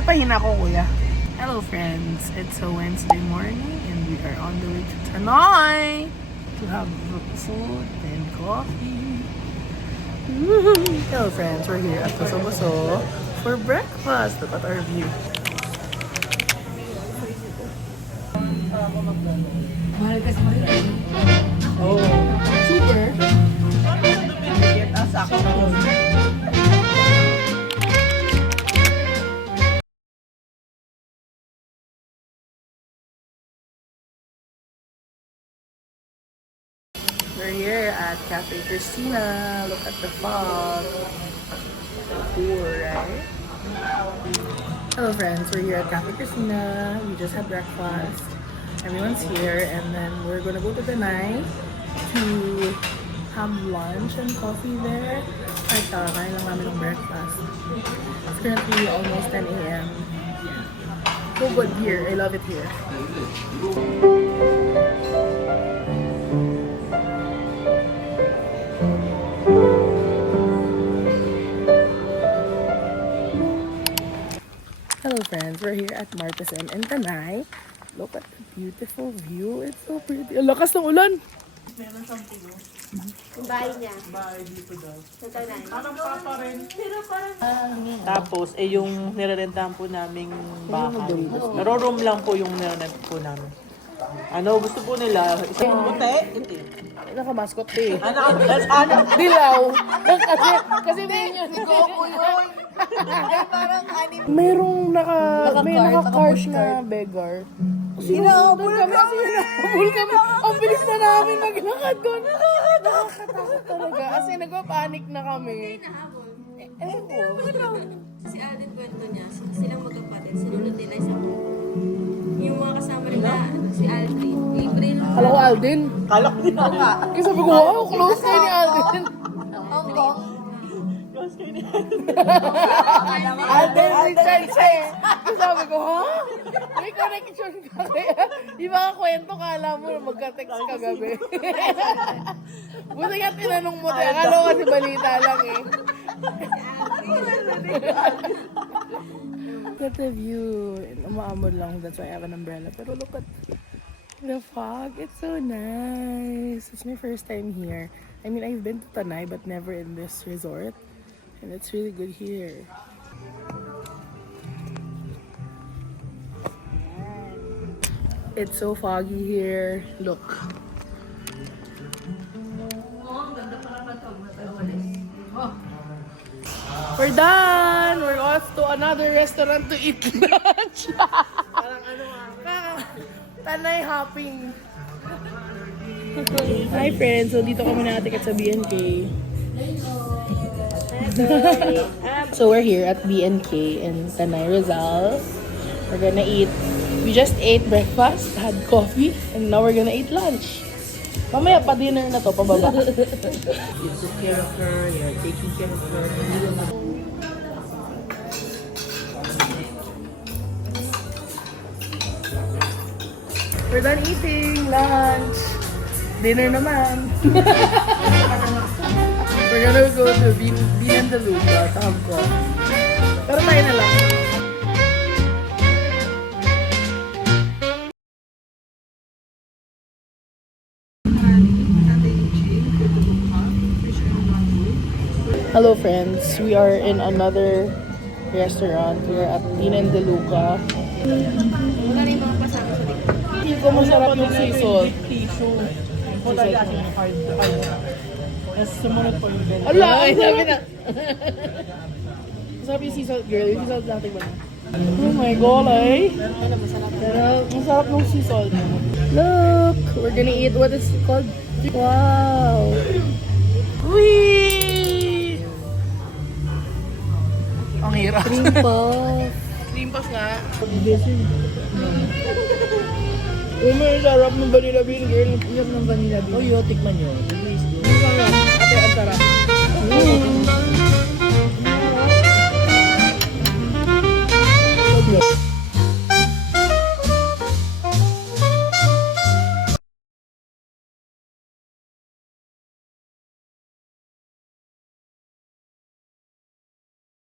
Kuya, pahin ako, kuya. Hello, friends. It's a Wednesday morning and we are on the way to Tanay to have food and coffee. Hello, friends. We're here at Baso for breakfast. Look at our view. Mahal kasi mahal. Oh, super. Get us a We're here at Cafe Christina. Look at the fog. Cool, right? Hello friends, we're here at Cafe Christina. We just had breakfast. Everyone's here and then we're gonna go to the night to have lunch and coffee there. At kain lang namin ng breakfast. It's currently almost 10 a.m. So good here. I love it here. Hello friends, we're here at Martesen in Tanay. Look at the beautiful view. It's so pretty. Ang lakas ng ulan. Meron siyang puno. Bahay niya. Bahay dito daw. Sa Tanay. Parang papa rin. Pero parang... Tapos, yung nirerentahan po naming bahay. Pero room lang po yung nirerent po namin. Ano, gusto po nila, isang puti, itim. Naka-mascot eh. Dilaw. kasi may Merong may naka-cart na beggar. Hinahabol kami. Ang bilis na namin maglakad doon. Nakakatakot talaga. Kasi nagpapanik na kami. Ewan ko. Si Alden kwento niya, silang magkapatid, sinunod nila isang yung mga kasama nila, si Aldrin. Libre nung... Kala ko Alden. Kala ko din ako nga. Kasi sabi ko, wow, close kayo ni Alden. Hong Kong. Close kayo ni Alden. Alden Richards eh. Kasi sabi ko, ha? May connection ka kaya. Di ba kwento kala mo na magka-text kagabi? Buti nga tinanong mo tayo. Akala ko kasi balita lang eh. Look at the view. Umaamod lang. That's why I have an umbrella. Pero look at the fog. It's so nice. It's my first time here. I mean, I've been to Tanay but never in this resort. And it's really good here. It's so foggy here. Look. We're done! We're off to another restaurant to eat lunch. Parang ano Tanay hopping. Hi friends! So dito kami natikat sa BNK. So we're here at BNK in Tanay, Rizal. We're gonna eat. We just ate breakfast, had coffee, and now we're gonna eat lunch. Mamaya pa dinner na to, pababa. You took care of her, you're taking care of her. We're done eating lunch. Dinner naman. We're gonna go to Bean and the Luga to have coffee. Pero tayo na lang. Hello friends, we are in another restaurant. We are at Bean and the Luga. Wala rin mga pasama sa likod. Hindi ko masarap yung sisol. Tapos sumunod po yung bell. Ala, ay sabi na. Masarap yung sisal, girl. Yung sisal natin ba? Oh my god, eh. Masarap yung sisal. Look, we're gonna eat what is it called? Wow. Whee! Ang hirap. Cream puff. Cream puff nga. Oh, may sarap ng vanilla bean, girl. Iyok ng vanilla bean. Oh, yo, tikman nyo. Please do. Ang sarap. Ate, ang sarap. So good.